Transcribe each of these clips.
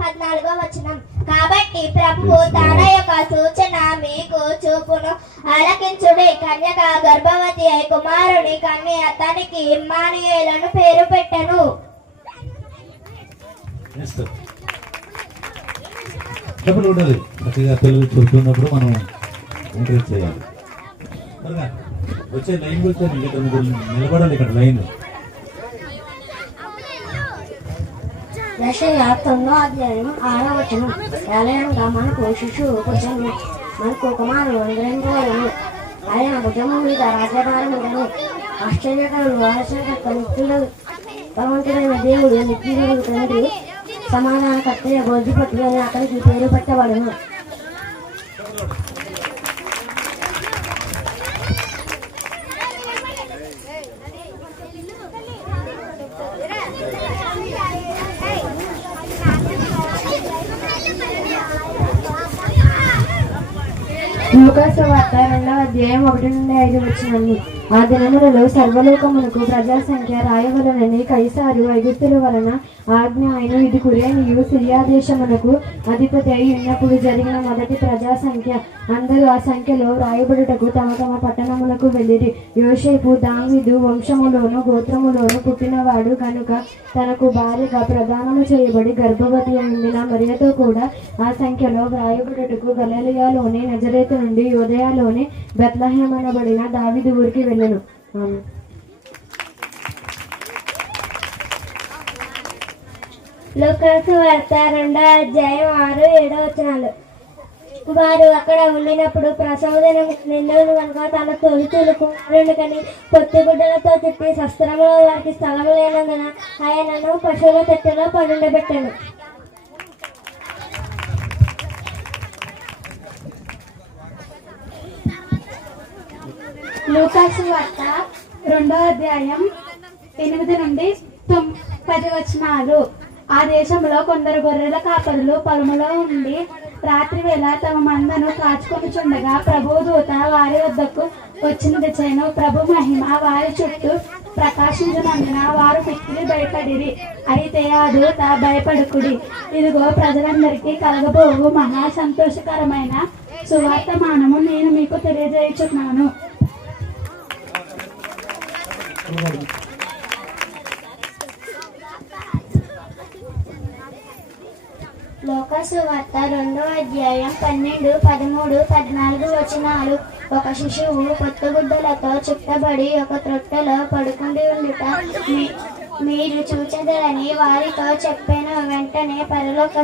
14వ వచనం. కాబట్టి ప్రభువు తన యొక్క సూచన మీకు చూపును, ఆలకించుడి. కన్యక గర్భవతి అయి కుమారుని కన్ని అతనికి ఇమ్మానుయేలును పేరు పెట్టెను. చెప్తున్నప్పుడు మనం ఎంకరేజ్ చేయాలి. వచ్చే లైన్ వచ్చే నిలబడాలి ఇక్కడ లైన్. యెషయా 9వ అధ్యాయం 6వ వచనం. ఏలయనగా మనకు శిశువు పుట్టెను, మనకు కుమారుడు అనుగ్రహించబడెను, ఆయన భుజము మీద రాజ్యభారం ఉండెను. ఆశ్చర్యకరుడు బలవంతుడైన దేవుడు నిత్యుడు తండ్రి సమాధానకర్త గోధిపతి అని అతనికి పేరు పెట్టబడెను. లూకాసు వార్త 2వ అధ్యాయం 1-5 వచనాలు. ఆ దినములలో సర్వలోకమునకు ప్రజా సంఖ్య రాయవలనని కైసారు ఐగుప్తుల వలన ఆజ్ఞ అయిన. ఇది కురేనియు సిరియా దేశమునకు అధిపతి అయి ఉన్నప్పుడు జరిగిన మొదటి ప్రజా సంఖ్య. అందరూ ఆ సంఖ్యలో రాయబడుటకు తమ తమ పట్టణములకు వెళ్ళిరి. యోసేపు దావీదు వంశములోను గోత్రములోను పుట్టినవాడు కనుక తనకు భార్యగా ప్రదానము చేయబడి గర్భవతి ఉండిన మరియతో కూడా ఆ సంఖ్యలో రాయబడుటకు గలిలయలోని నజరేతు నుండి యూదయలోని బెత్లెహేము అనబడిన దావీదు ఊరికి వెళ్ళెను. లూకాసు వార్త 2వ అధ్యాయం 6-7 వచనాలు. వారు అక్కడ ఉండినప్పుడు ప్రసవదినం నిండును కనుక తన తొలిచూలు కుమారుని కని పొత్తిగుడ్డలతో చుట్టి శస్త్రములో వారికి స్థలం లేనందున ఆయనను పశువుల తట్టెలో పడుండబెట్టాను. లూకాసు వార్త 2వ అధ్యాయం 8-10 వచనాలు. ఆ దేశంలో కొందరు గొర్రెల కాపరులు పొలములో ఉండి రాత్రి వేళ తమ మందను కాచుకొనిచుండగా ప్రభువు దూత వారి వద్దకు వచ్చినది చేను. ప్రభు మహిమ వారి చుట్టూ ప్రకాశించినందున వారు మిక్కిలి భయపడిరి. అయితే ఆ దూత భయపడుకుడి, ఇదిగో ప్రజలందరికీ కలగబోవు మహా సంతోషకరమైన సువార్తమానము నేను మీకు తెలియజేయుచున్నాను. లూకాసు వార్త 2వ అధ్యాయం 12, 13, 14 వచనాలు. ఒక శిశువు పొత్తుగుడ్డలతో చుట్టబడి ఒక తొట్టెలో పడుకుండి ఉండుట మీరు చూచెదరని వారితో చెప్పాను. వెంటనే పరలోక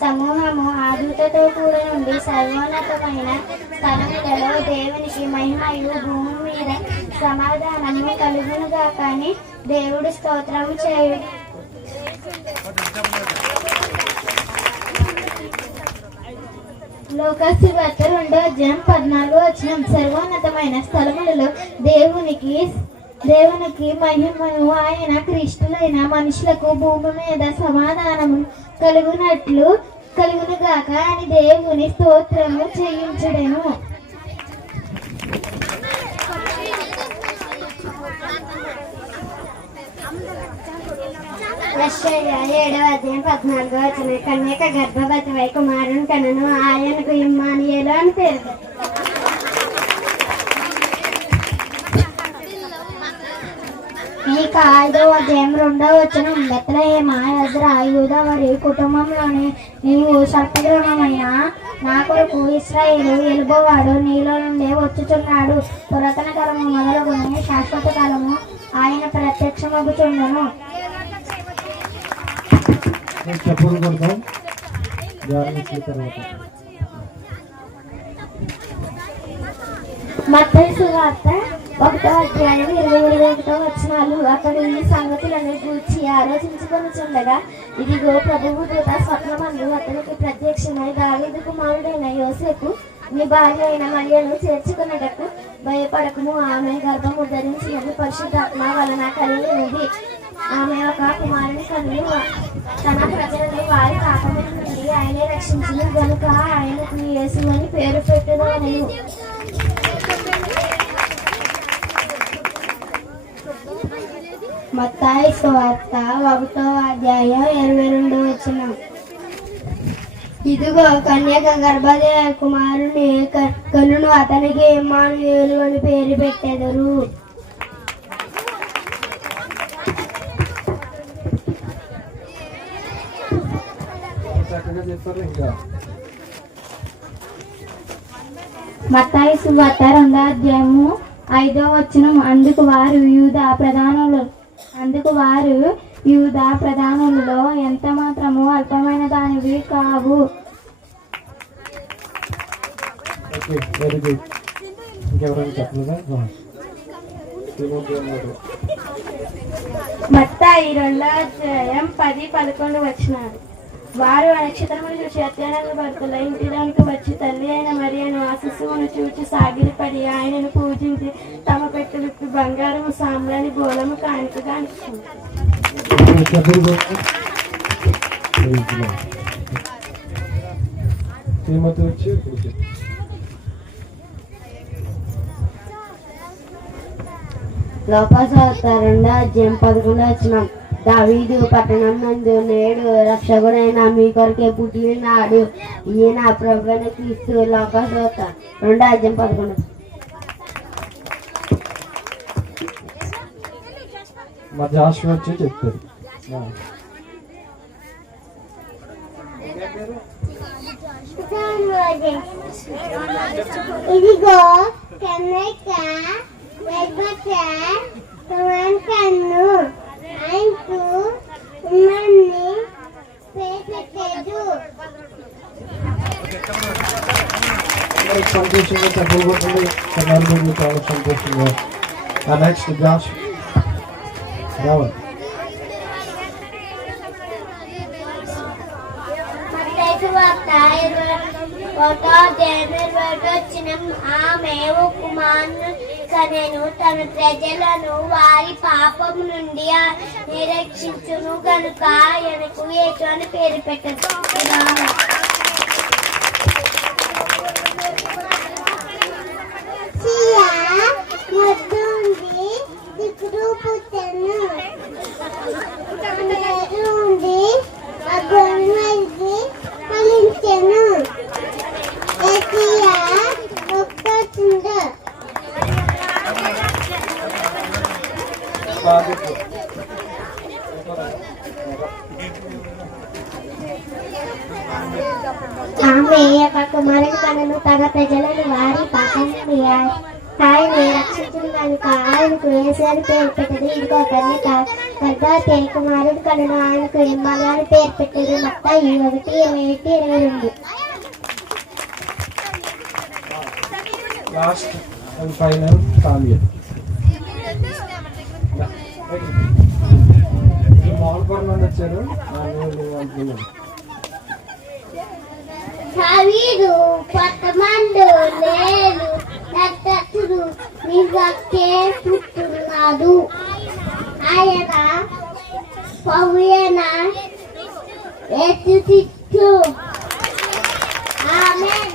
సమూహము ఆ దూతతో కూడా నుండి సర్వోన్నతమైన స్థలములలో దేవునికి మహిమయు భూమి మీద సమాధానము కలుగునుగా కానీ దేవుడు స్తోత్రము చేయు. లూకాసు వార్త 2వ అధ్యాయం 14 వచనం. సర్వోన్నతమైన స్థలములలో దేవునికి మహిమను ఆయన క్రీస్తులైన మనుషులకు భూమి మీద సమాధానము కలుగునుగాక అని దేవుని స్తోత్రము చేయించుడెను. యెషయా 7వ అధ్యాయం 14 వచనం. కన్యక గర్భవతి వై కుమారుని కనెను, ఆయనకు ఇమ్మానుయేలు అని పేరు. ఇక 5వ అధ్యాయం 2వ వచనం. బెత్లెహేము ఎజ్రా యూదా వారి కుటుంబంలోని నీవు సర్పగ్రామమైన నా కొరకు ఇశ్రాయేలు ఎలుబోవాడు నీలో నుండే వచ్చుచున్నాడు. పురాతన కాలము మొదలుకొని శాశ్వత కాలము ఆయన ప్రత్యక్షమగుచుండెను. మత్తయి సువార్త 1వ అధ్యాయం 20-21 వచనాలు. అతడు ఈ సంగతులను గూర్చి ఆలోచించుకొనుచుండగా ఇదిగో ప్రభువు దూత స్వప్నమందు అతనికి ప్రత్యక్షమై దావీదు కుమారుడైన యోసేపు నీ భార్య అయిన మరియను చేర్చుకున్నటకు భయపడకము, ఆమె గర్భము ధరించినది పరిశుద్ధాత్మ వలన కలిగినది. ఆమె ఒక కుమారుని కన్ను, తన ప్రజలను వారి పాపముల నుండి ఆయనే రక్షించిన గనుక ఆయనకు యేసు అని పేరు పెట్టుదనను. మత్తాయి సువార్త 1:22. ఇదిగో కన్యక గర్భవతి కుమారుని కనును అతనికి ఇమ్మానుయేలు అని పేరు పెట్టెదరు. మత్తాయి సువార్త 2:5. అందుకు వారు యూదా ప్రధానులలో ఎంత మాత్రము అల్పమైన దానివి కావు. Very good. ఇంకెవరైనా చెప్పలేదా? మత్తాయి 2:10-11. వారు ఆ నక్షత్రమును చూసి అత్యానందపడుతుల ఇంటిలోనికి వచ్చి తల్లి అయిన మరియను ఆ శిశువును చూచి సాగిలిపడి ఆయనను పూజించి తమ పెట్టె విప్పి బంగారము సాంబ్రాణి గోళము కానుకగా అనిపించారు. లోకాసువార్త 2:11. దావీదు పట్టణం నందు నేడు రక్షకుడైన మీ కొరకే పుట్టినాడు, ఈయన ప్రభువైన క్రీస్తు. లోకాసువార్త 2:11. మా జాషువా వచ్చి చెప్తారు. ఇదిగో కన్యక కన్ను ఆయనకు ఇమ్మని పెట్టెదు. సంతోషంగా చెప్పబోతుంది. చాలా సంతోషంగా. నెక్స్ట్ జాష్ రావాలి. ఆమె కుమారుని కనెను, తన ప్రజలను వారి పాపము నుండి నిరీక్షించును కనుక ఆయనకు యేసు అని పేరు పెట్టదు. ఆమె యొక్క కుమారుని కనను, తన ప్రజలను వారి పాపం నుండి ఆయన రక్షించును కనుక ఆయనకు యేసు అని పేరు పెట్టదు. ఇంకో కన్యక గర్భవతి కుమారుని కనను, ఆయనకు ఇమ్మానుయేలు అని పేరు పెట్టదు. మత్తాయి 1:21-22. Last and final Kavya. Malpur నుండి వచ్చారు. దావీదు పట్టమందు లేదు నక్షత్రుడు నిజకే పుట్టున్నాడు, ఆయన ప్రభువైన యేసు. ఆమేన్.